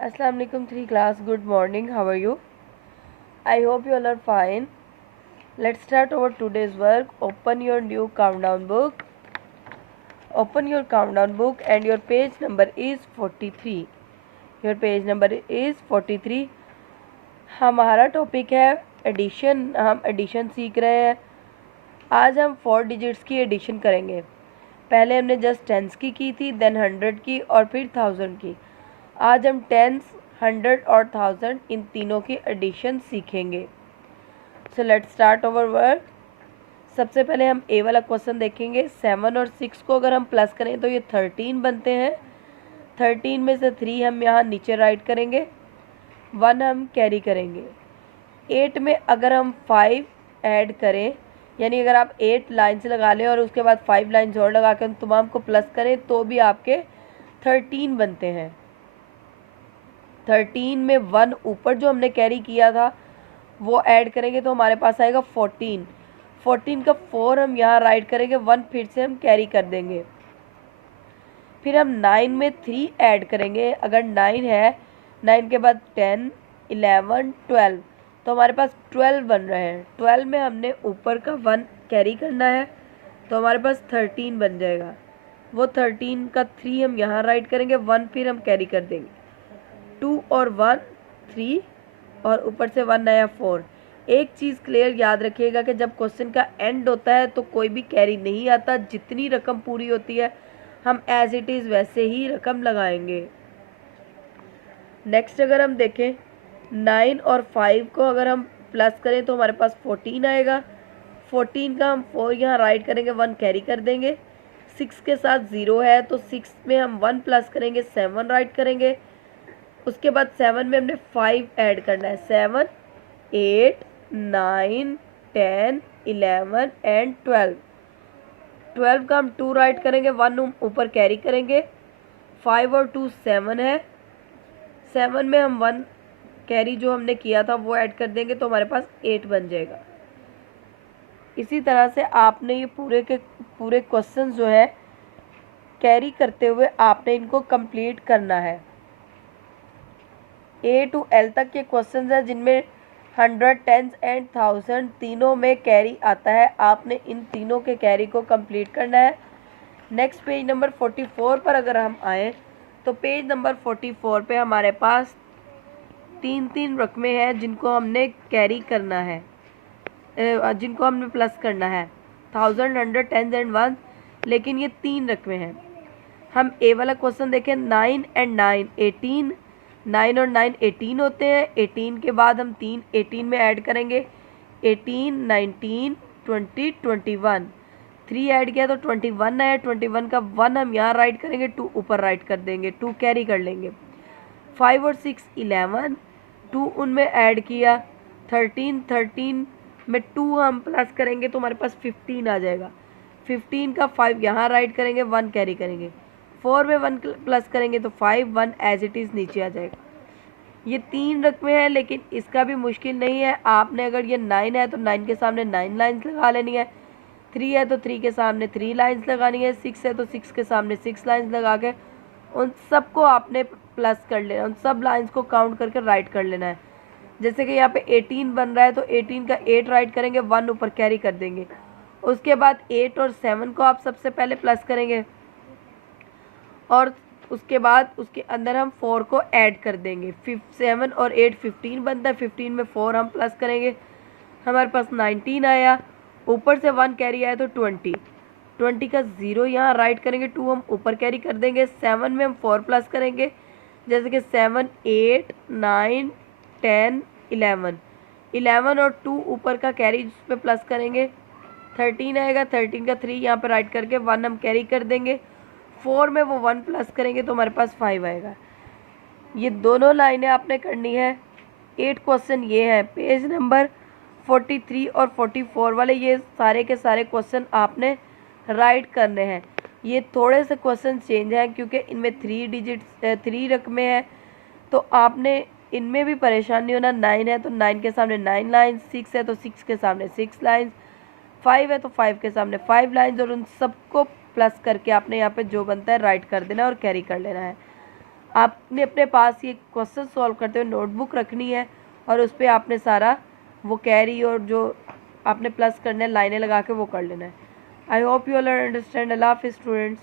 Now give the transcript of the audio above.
Assalamu alaikum 3 class. Good morning. How are you? I hope you all are fine. Let's start our today's work. Open your new countdown book. Open your countdown book and your page number is 43. Your page number is 43. हमारा topic है addition. हम addition सीख रहे हैं. आज हम 4 digits की addition करेंगे. पहले हमने जस्ट टेंस की थी, देन 100 की और फिर 1000 की. आज हम टेंस, 100 और 1000 इन तीनों की एडिशन सीखेंगे. So let's start our work. सबसे पहले हम ए वाला क्वेश्चन देखेंगे. 7 और 6 को अगर हम प्लस करें तो ये 13 बनते हैं. 13 में से 3 हम यहाँ नीचे राइट करेंगे, 1 हम कैरी करेंगे. 8 में अगर हम 5 ऐड करें, यानी अगर आप 8 लाइन्स लगा लें और उसके बाद 5 लाइन्स और लगा के उन तमाम को प्लस करें तो भी आपके 13 बनते हैं. 13 में 1 ऊपर जो हमने कैरी किया था वो ऐड करेंगे तो हमारे पास आएगा 14. 14 का 4 हम यहाँ राइट करेंगे, 1 फिर से हम कैरी कर देंगे. फिर हम 9 में 3 ऐड करेंगे. अगर 9 है, 9 के बाद 10, 11, 12 तो हमारे पास 12 बन रहे हैं. 12 में हमने ऊपर का 1 कैरी करना है तो हमारे पास 13 बन जाएगा. वो 13 का 3 हम यहाँ राइट करेंगे, 1 फिर हम कैरी कर देंगे. 2 और 1 3 और ऊपर से 1 आया 4. एक चीज़ क्लियर याद रखिएगा कि जब क्वेश्चन का एंड होता है तो कोई भी कैरी नहीं आता. जितनी रकम पूरी होती है हम एज इट इज़ वैसे ही रकम लगाएंगे. नेक्स्ट अगर हम देखें 9 और 5 को अगर हम प्लस करें तो हमारे पास 14 आएगा. 14 का हम 4 यहाँ राइट करेंगे, 1 कैरी कर देंगे. 6 के साथ 0 है तो 6 में हम 1 प्लस करेंगे, 7 राइट करेंगे. उसके बाद 7 में हमने 5 ऐड करना है. 7, 8, 9, 10, 11 एंड 12. 12 का हम 2 राइट करेंगे, 1 ऊपर कैरी करेंगे. 5 और 2 7 है. 7 में हम 1 कैरी जो हमने किया था वो ऐड कर देंगे तो हमारे पास 8 बन जाएगा. इसी तरह से आपने ये पूरे के पूरे क्वेश्चन जो है कैरी करते हुए आपने इनको कंप्लीट करना है. A to L तक के क्वेश्चन हैं जिनमें 100, 10 एंड 1000 तीनों में कैरी आता है. आपने इन तीनों के कैरी को कंप्लीट करना है. नेक्स्ट पेज नंबर 44 पर अगर हम आए तो पेज नंबर 44 पे हमारे पास 3 रकमें हैं जिनको हमने कैरी करना है, जिनको हमने प्लस करना है. 1000, 100, 10 एंड 1. लेकिन ये 3 रकमें हैं. हम ए वाला क्वेश्चन देखें. 9 एंड 9 18. 9 और 9 18 होते हैं. 18 के बाद हम 3 18 में ऐड करेंगे. 18, 19, 20, 21. 3 ऐड किया तो 21 आया. 21 का 1 हम यहाँ राइट करेंगे, 2 ऊपर राइट कर देंगे, 2 कैरी कर लेंगे. 5 और 6 11. 2 उनमें ऐड किया. 13 में 2 हम प्लस करेंगे तो हमारे पास 15 आ जाएगा. 15 का 5 यहाँ राइट करेंगे, 1 कैरी करेंगे. 4 में 1 प्लस करेंगे तो 5, 1 एज इट इज़ नीचे आ जाएगा. ये 3 रकमें हैं लेकिन इसका भी मुश्किल नहीं है. आपने अगर ये 9 है तो 9 के सामने 9 लाइन्स लगा लेनी है. 3 है तो 3 के सामने 3 लाइन्स लगानी है. 6 है तो 6 के सामने 6 लाइन्स लगा के उन सबको आपने प्लस कर लेना. उन सब लाइन्स को काउंट करके राइट कर लेना है. जैसे कि यहाँ पे 18 बन रहा है तो 18 का 8 राइट करेंगे, 1 ऊपर कैरी कर देंगे. उसके बाद 8 और 7 को आप सबसे पहले प्लस करेंगे और उसके बाद उसके अंदर हम 4 को ऐड कर देंगे. 7 और 8 15 बनता है. 15 में 4 हम प्लस करेंगे, हमारे पास 19 आया. ऊपर से 1 कैरी आया तो 20. 20 का 0 यहाँ राइट करेंगे, 2 हम ऊपर कैरी कर देंगे. 7 में हम 4 प्लस करेंगे, जैसे कि 7, 8, 9, 10, 11. 11 और 2 ऊपर का कैरी पे प्लस करेंगे, 13 आएगा. 13 का 3 यहाँ पर राइट करके 1 हम कैरी कर देंगे. 4 में वो 1 प्लस करेंगे तो हमारे पास 5 आएगा. ये दोनों लाइनें आपने करनी है. 8 क्वेश्चन ये हैं. पेज नंबर 43 और 44 वाले ये सारे के सारे क्वेश्चन आपने राइट करने हैं. ये थोड़े से क्वेश्चन चेंज हैं क्योंकि इनमें 3 रकमें हैं तो आपने इनमें भी परेशान नहीं होना. 9 है तो 9 के सामने 9 लाइन्स. 6 है तो 6 के सामने 6 लाइन्स. 5 है तो 5 के सामने 5 लाइन्स और उन सबको प्लस करके आपने यहाँ पे जो बनता है राइट कर देना और कैरी कर लेना है. आपने अपने पास ये क्वेश्चन सॉल्व करते हुए नोटबुक रखनी है और उस पर आपने सारा वो कैरी और जो आपने प्लस करना है लाइनें लगा के वो कर लेना है। I hope you all understand. अल्लाह हाफिज़ स्टूडेंट्स।